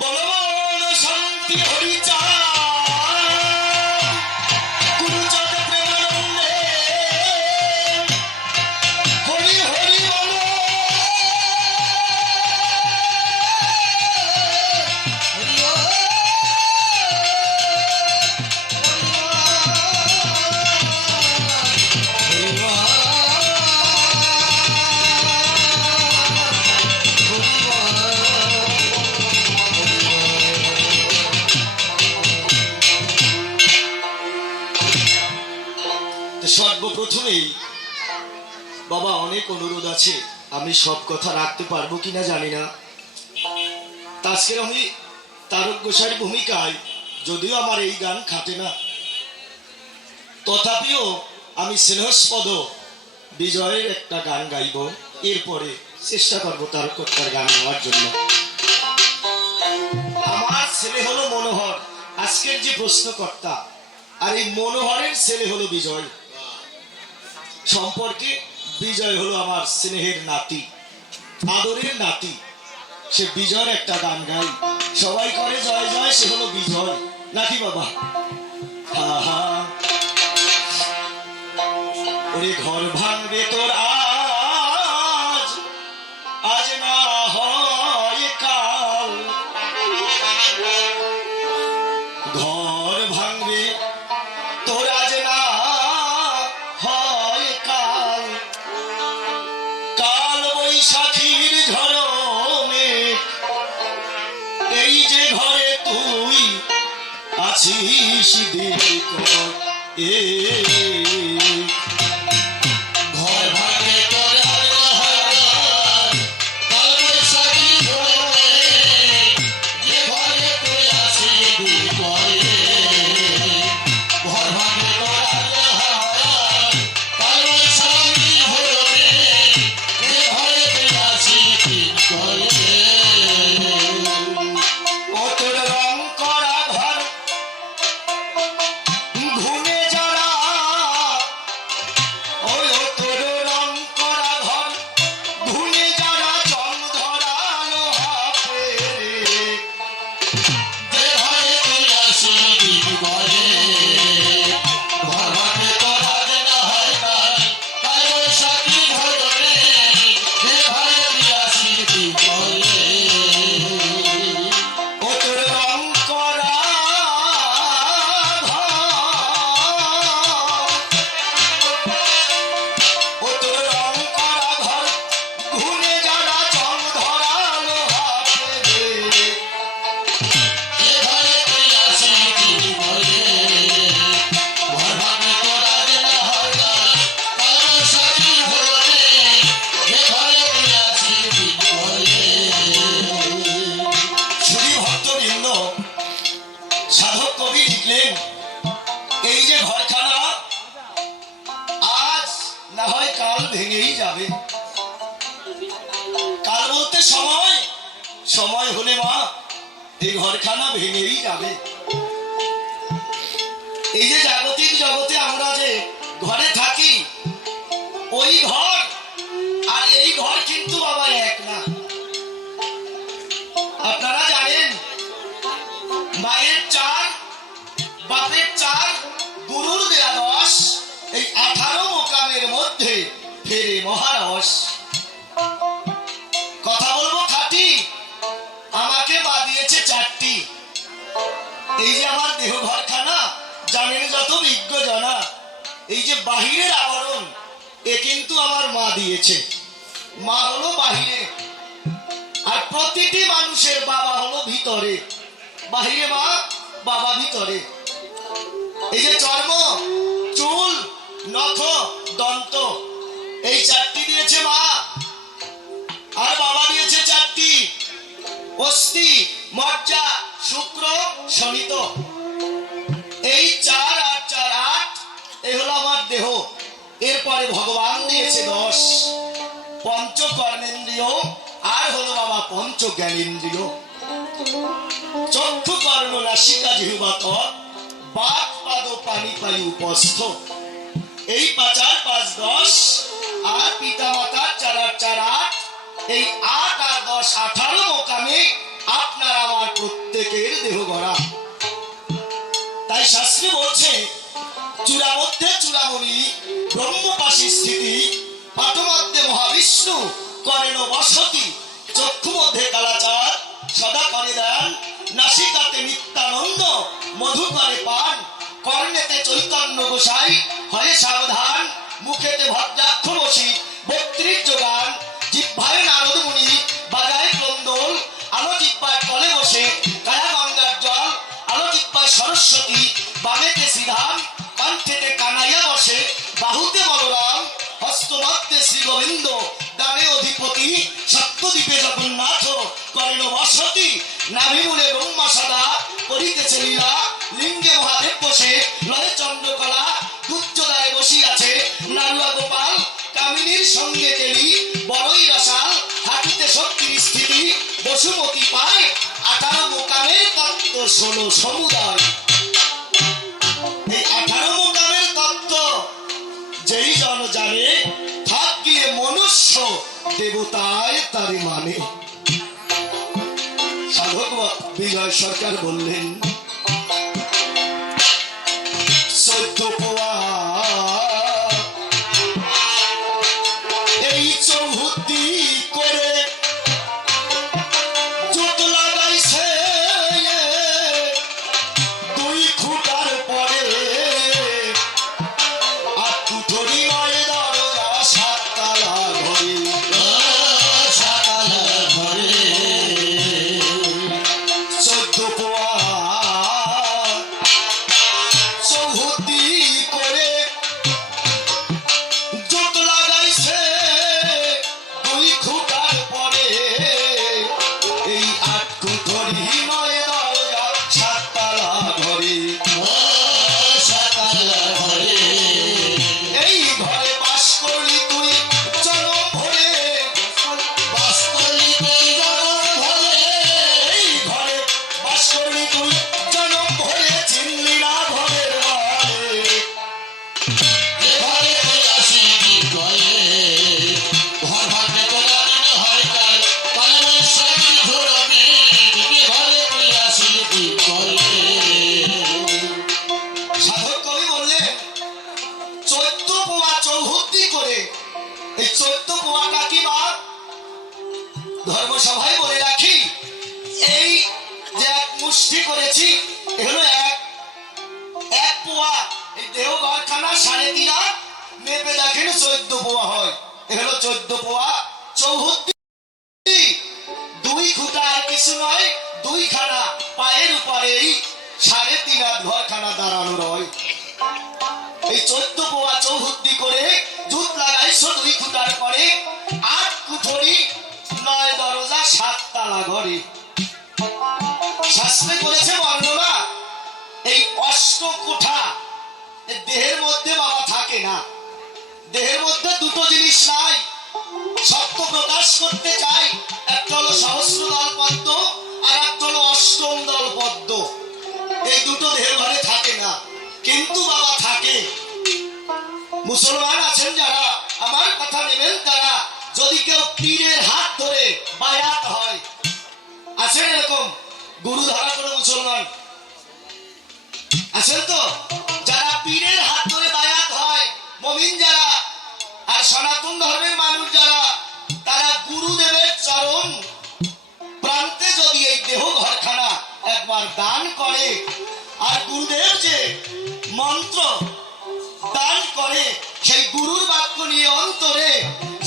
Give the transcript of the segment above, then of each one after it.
বলবান শান্তি হরি সর্বপ্রথমেই, বাবা, অনেক অনুরোধ আছে। আমি সব কথা রাখতে পারব কিনা জানি না। তা আমি তারক গোসাইর ভূমিকায় যদিও আমার এই গান খাটে না। তথাপিও আমি স্নেহস্পদ বিজয়ের একটা গান গাইব। এরপরে চেষ্টা করব তারকটার গান গাওয়ার জন্য। আমার ছেলে হলো মনোহর, আজকের যে প্রশ্নকর্তা, আর এই মনোহরের ছেলে হলো বিজয়। সম্পর্কে বিজয় হলো আমার স্নেহের নাতি, আদরের নাতি। সে বিজয়ের একটা গান গাই সবাই করে জয় জয়, সে হলো বিজয়। নাকি বাবা। হা হা ওরে ঘর ভাঙবে তোর আছিস দেখ এ সময় হলে মা এই ঘরখানা ভেঙেই যাবে। এই যে জাগতিক জগতে আমরা যে ঘরে থাকি, ওই ঘর ঘরখানা জানেন যত বিজ্ঞ জনা। এই যে বাহিরের আবরণ, এ কিন্তু আমার মা দিয়েছে। মা হলো বাহিরে। আর প্রতিটি মানুষের বাবা হলো ভিতরে। বাহিরে মা, বাবা ভিতরে। এই যে চর্ম, চুল, নখ, দন্ত, এই চারটি দিয়েছে মা। আর বাবা দিয়েছে চারটি। অস্থি, মজ্জা, শুক্র, শনিত। এই চার আর চার আট এই হলো আমার দেহ। এরপরে ভগবান দিয়েছে দশ। পঞ্চ কর্মেন্দ্রিয় আর হলো বাবা পঞ্চ জ্ঞানেন্দ্রিয় চক্ষু কর্ণ নাসিকা জিহুবাত বাক পাদ, পানি পাই উপস্থ। এই পাঁচার পাঁচ দশ, আর পিতা মাতার চার আর চার আট, এই আট আর দশ আঠারো মোকামে আপনার আমার প্রত্যেকের দেহ গড়া। স্থিতি মহাবিষ্ণু করেন বসতি। চক্ষু মধ্যে কালাচার, সদা করে দেন। নাসিকাতে নিত্যানন্দ, মধু করে পান। কর্ণেতে চৈতন্য গোসাই, হয়ে সাবধান। মুখেতে ভদ্রাক্ষ করেন বসতি নাভিমূলে ব্রহ্মা সদা করিতেছে লীলা। লিঙ্গে মহাদেব বসে, লয়ে চন্দ্রকলা গুচ্ছদায় বসিয়াছে। নারুয়া গোপাল, কামিনীর সঙ্গে কেলি, বড়ই রসাল, হাঁটুতে শক্তির স্থিতি। বসুমতি পায় আঠারো মোকামের তত্ত্ব, ষোলো সমুদায়। যেই জন জানে থাকিয়ে মনুষ্য, দেবতায় তারি মানে। বিজয় সরকার বললেন চোদ্দ দেহের মধ্যে বাবা থাকে না। দেহের মধ্যে দুটো জিনিস নাই। সত্য প্রকাশ করতে চাই। একটা হলো সহস্র দল পদ্ম, আর একটা হলো অষ্টম দল পদ্ম। এই দুটো দেহ ঘরে থাকে না। কিন্তু বাবা থাকে। মুসলমান আছেন যারা, আমার কথা নেবেন তারা। যদি কেউ পীরের হাত ধরে বায়াত হয়, আছেন এরকম? গুরু ধরা কোনো মুসলমান? আছেন তো যারা পীরের হাত ধরে বায়াত হয় মমিন যারা আর সনাতন ধর্মের মানুষ যারা, তারা গুরুদেবের চরণ প্রান্তে যদি এই দেহ ঘরখানা একবার দান করে, আর গুরুদেব যে মন্ত্র দান করে, সেই গুরুর বাক্য নিয়ে অন্তরে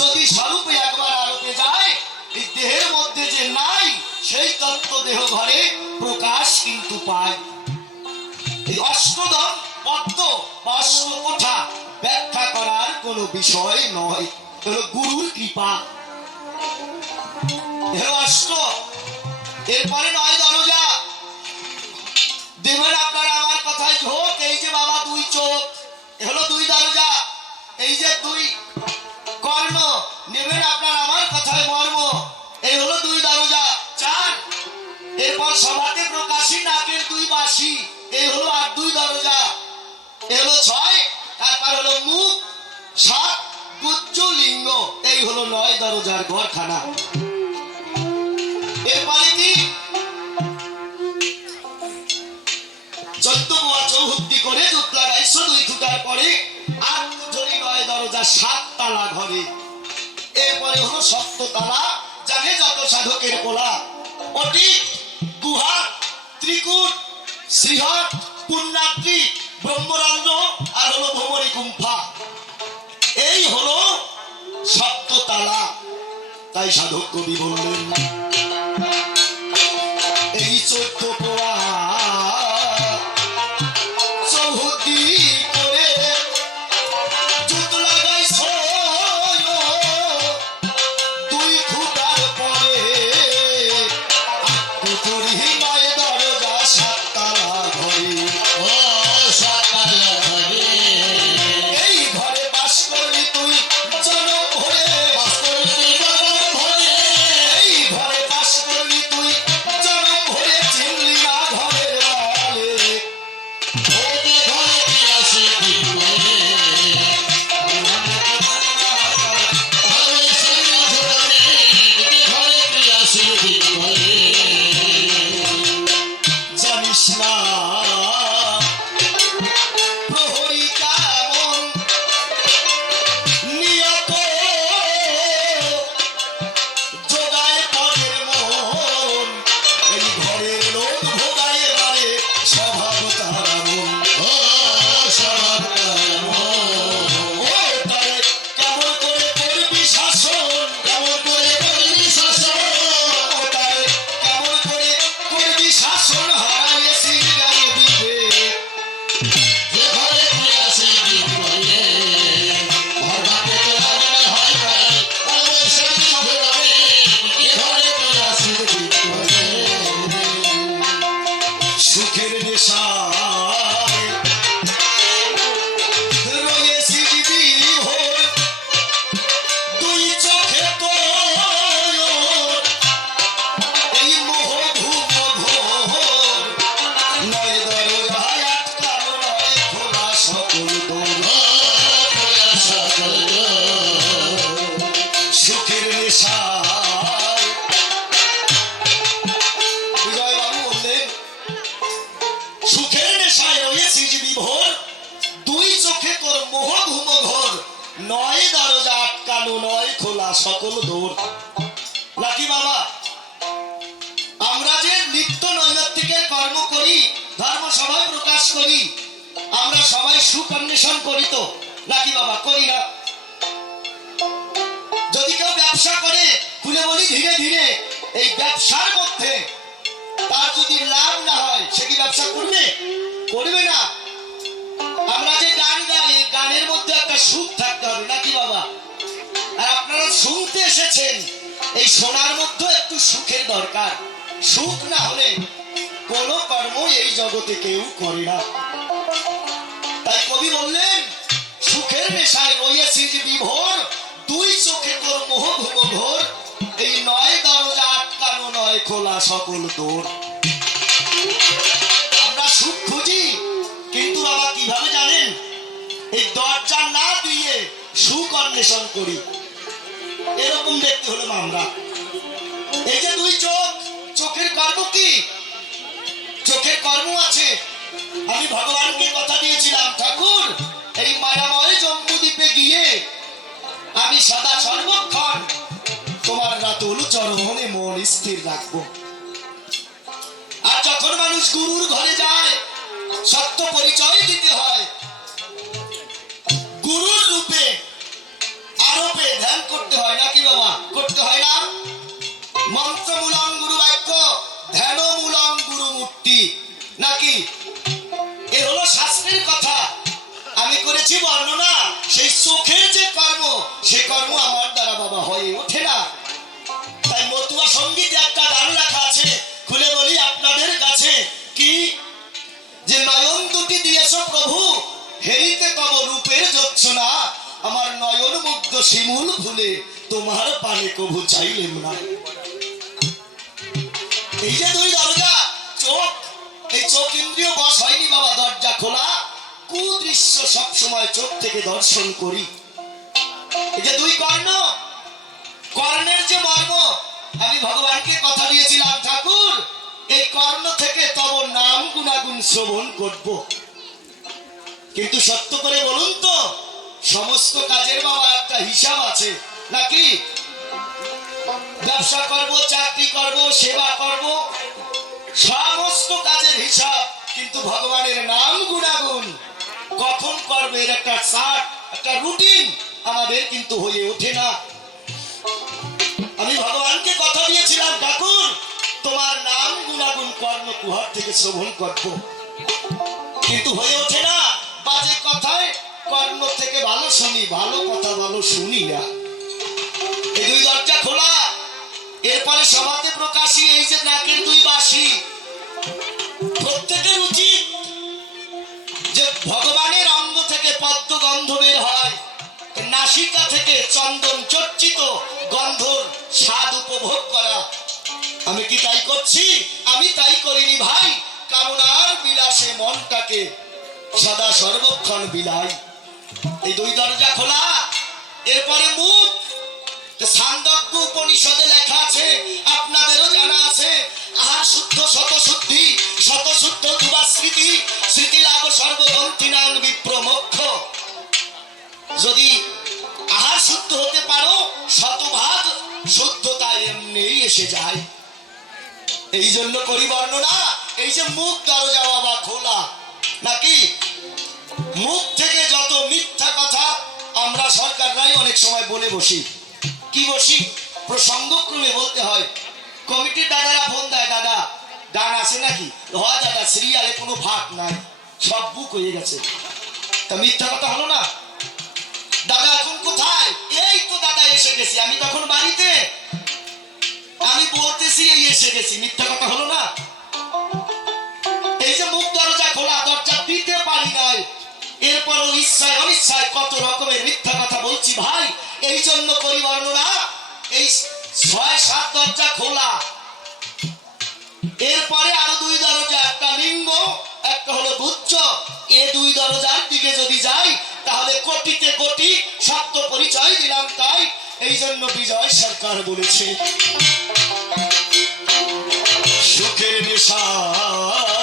যদি স্বরূপে একবার আরোপে যায়, এই দেহের মধ্যে যে নাই, সেই তত্ত্ব দেহ ঘরে প্রকাশ কিন্তু পায়। এই অষ্টদম পদ্ম বা অষ্টকোঠা ব্যাখ্যা করার কোনো বিষয় নয়। হলো গুরুর কৃপা। এরপরে নয় দরজা। দেবেন আপনারা আমার কথায় ঝোঁক এই যে বাবা দুই চোখ হলো দুই দরজা, এই যে দুই কর্ণ, নেবেন আপনার আমার কথায় মর্ম। এই হলো দুই দরজা, চার। এরপর সভাতে প্রকাশী নাকের দুই বাসি এই হলো আর দুই দরজা। দরজার ঘরখানা এর মানে বাড়িটি চোদ্দমুয়া চৌহদ্দি করে জুত লাগাইছো দুই ফুটার পরে আট জরি নয় দরজা সাত তালা ঘরে। এরপরে হলো সপ্ত তালা জানে যত সাধকের পোলা ওটি গুহা ত্রিকুট শ্রীহট পুণ্যাত্রী ব্রহ্মরন্ধ্র আর হলো ভ্রমণী কুম্ফা। এই হলো সপ্ততারা তাই সাধক কবি বললেন এই চোদ্দ পোয়া অন্বেষণ করি তো? নাকি বাবা, করি না? যদি কেউ ব্যবসা করে, খুলে বলি ধীরে ধীরে, এই ব্যবসার মধ্যে তার যদি লাভ না হয়, সে কি ব্যবসা করবে? করবে না। আমরা যে গান গাই গানের মধ্যে একটা সুখ থাকতে হবে, নাকি বাবা? আর আপনারা শুনতে এসেছেন, এই শোনার মধ্যে একটু সুখের দরকার। সুখ না হলে কোন কর্ম এই জগতে কেউ করে না। তাই কবি বললেন, সুখের নেশায় রয়েছি যে বিভোর, দুই চোখে তোর মোহ ঘোর এই নয় দরজা আটকানো নয়, খোলা সকল দোর। আমরা সুখ খুঁজি, কিন্তু বাবা কীভাবে জানেন? এই দরজা না দিয়ে সুখ অন্বেষণ করি। এরকম ব্যক্তি হলাম আমরা। এই যে দুই চোখ, চোখের কর্ম কি? চোখের কর্ম আছে আমি ভগবানকে কথা দিয়েছিলাম, ঠাকুর, এই মায়াময় জম্বুদ্বীপে গিয়ে আমি সদা সর্বক্ষণ তোমার রাতুল চরমনে মন স্থির রাখব। আর যখন মানুষ গুরুর ঘরে যায়, সত্য পরিচয় দিতে হয়, গুরুর রূপে আরোপে ধ্যান করতে হয় নাকি বাবা? করতে হয় না? চোখের যে কর্ম, সে কর্ম আমার দ্বারা বাবা হয়ে ওঠে না। তাই মতুয়া সঙ্গীতে একটা গান লেখা আছে, খুলে বলি আপনাদের কাছে। কি? যে নয়ন দুটি দিয়েছ প্রভু, হেরিতে কব রূপের না আমার নয়ন মুগ্ধ শিমুল ফুলে, তোমার পানে কবু চাইলেন না। এই যে দুই দরজা চোখ, এই চোখ ইন্দ্রিয় বস হয়নি বাবা, দরজা খোলা। সব সময় চোখ থেকে দর্শন করি। এই যে দুই কর্ণ, কর্ণের যে মর্ম, আমি ভগবানকে কথা দিয়েছিলাম, ঠাকুর, এই কর্ণ থেকে তব নাম গুণাগুণ শ্রবণ করব। কিন্তু সত্য করে বলুন তো, সমস্ত কাজের বাবা একটা হিসাব আছে, নাকি? ব্যবসা করব, চাকরি করব, সেবা করব, সমস্ত কাজের হিসাব, কিন্তু ভগবানের নাম গুণাগুণ কখন করবে? এর একটা চার্ট একটা রুটিন আমাদের কিন্তু হয়ে ওঠে না। আমি ভগবানকে কথা দিয়েছিলাম, ঠাকুর, তোমার নাম গুণাগুণ কর্ণ কুহার থেকে শ্রবণ করব। কিন্তু হয়ে ওঠে না। বাজে কথায় কর্ম থেকে ভালো শুনি, ভালো কথা ভালো শুনি না। এই দুই দরজা খোলা। এরপরে সভাতে প্রকাশী এই যে নাকের দুই বাসি থেকে চন্দন চর্চিত গন্ধর স্বাদ উপভোগ করা। আমি কি তাই করছি? আমি তাই করিনি ভাই। কামনার বিলাসে মনটাকে সদা সর্বক্ষণ বিলাই এই দুই দরজা খোলা। এরপরে মুখ। সান্দজ্ঞ উপনিষদে লেখা আছে, আপনাদেরও জানা আছে, আহার শুদ্ধ শত শুদ্ধি শত শুদ্ধ দুবা স্মৃতি স্মৃতি লাভ সর্বগ্রন্থি নাম বিপ্রমোক্ষ। যদি শুদ্ধ হতে পারো, শতভাগ শুদ্ধতা এমনিই এসে যায়। এই জন্য করি বর্ণনা, এই যে মুখ দরজা বাবা খোলা, নাকি? মুখ থেকে যত মিথ্যা কথা আমরা সরকাররাই অনেক সময় বলে বসি। কি বসি? প্রসঙ্গক্রমে বলতে হয়, কমিটির দাদারা ফোন দেয়, দাদা, গান আছে নাকি? হয় দাদা, সিরিয়ালে কোনো ভাগ নাই, সব বুক হয়ে গেছে। তা মিথ্যা কথা হলো না? দাদা গেছি। আমি তখন বাড়িতে। আমি বলতেছি এই এসে গেছি। মিথ্যা কথা হলো না। এই যে মুখ দরজা খোলা, দরজা দিতে পারি নাই। এরপরও ইচ্ছায়, অনিচ্ছায় কত রকমের মিথ্যা কথা বলছি ভাই। এই জন্য করি বর্ণনা এই ছয়, সাত দরজা খোলা। এরপরে আরও দুই দরজা, একটা লিঙ্গ, একটা হলো গুচ্ছ। এ দুই দরজার দিকে যদি যাই, তাহলে কোটিতে কোটি সত্য পরিচয় দিলাম তাই। এই জন্য বিজয় সরকার বলেছে সুখের নেশায়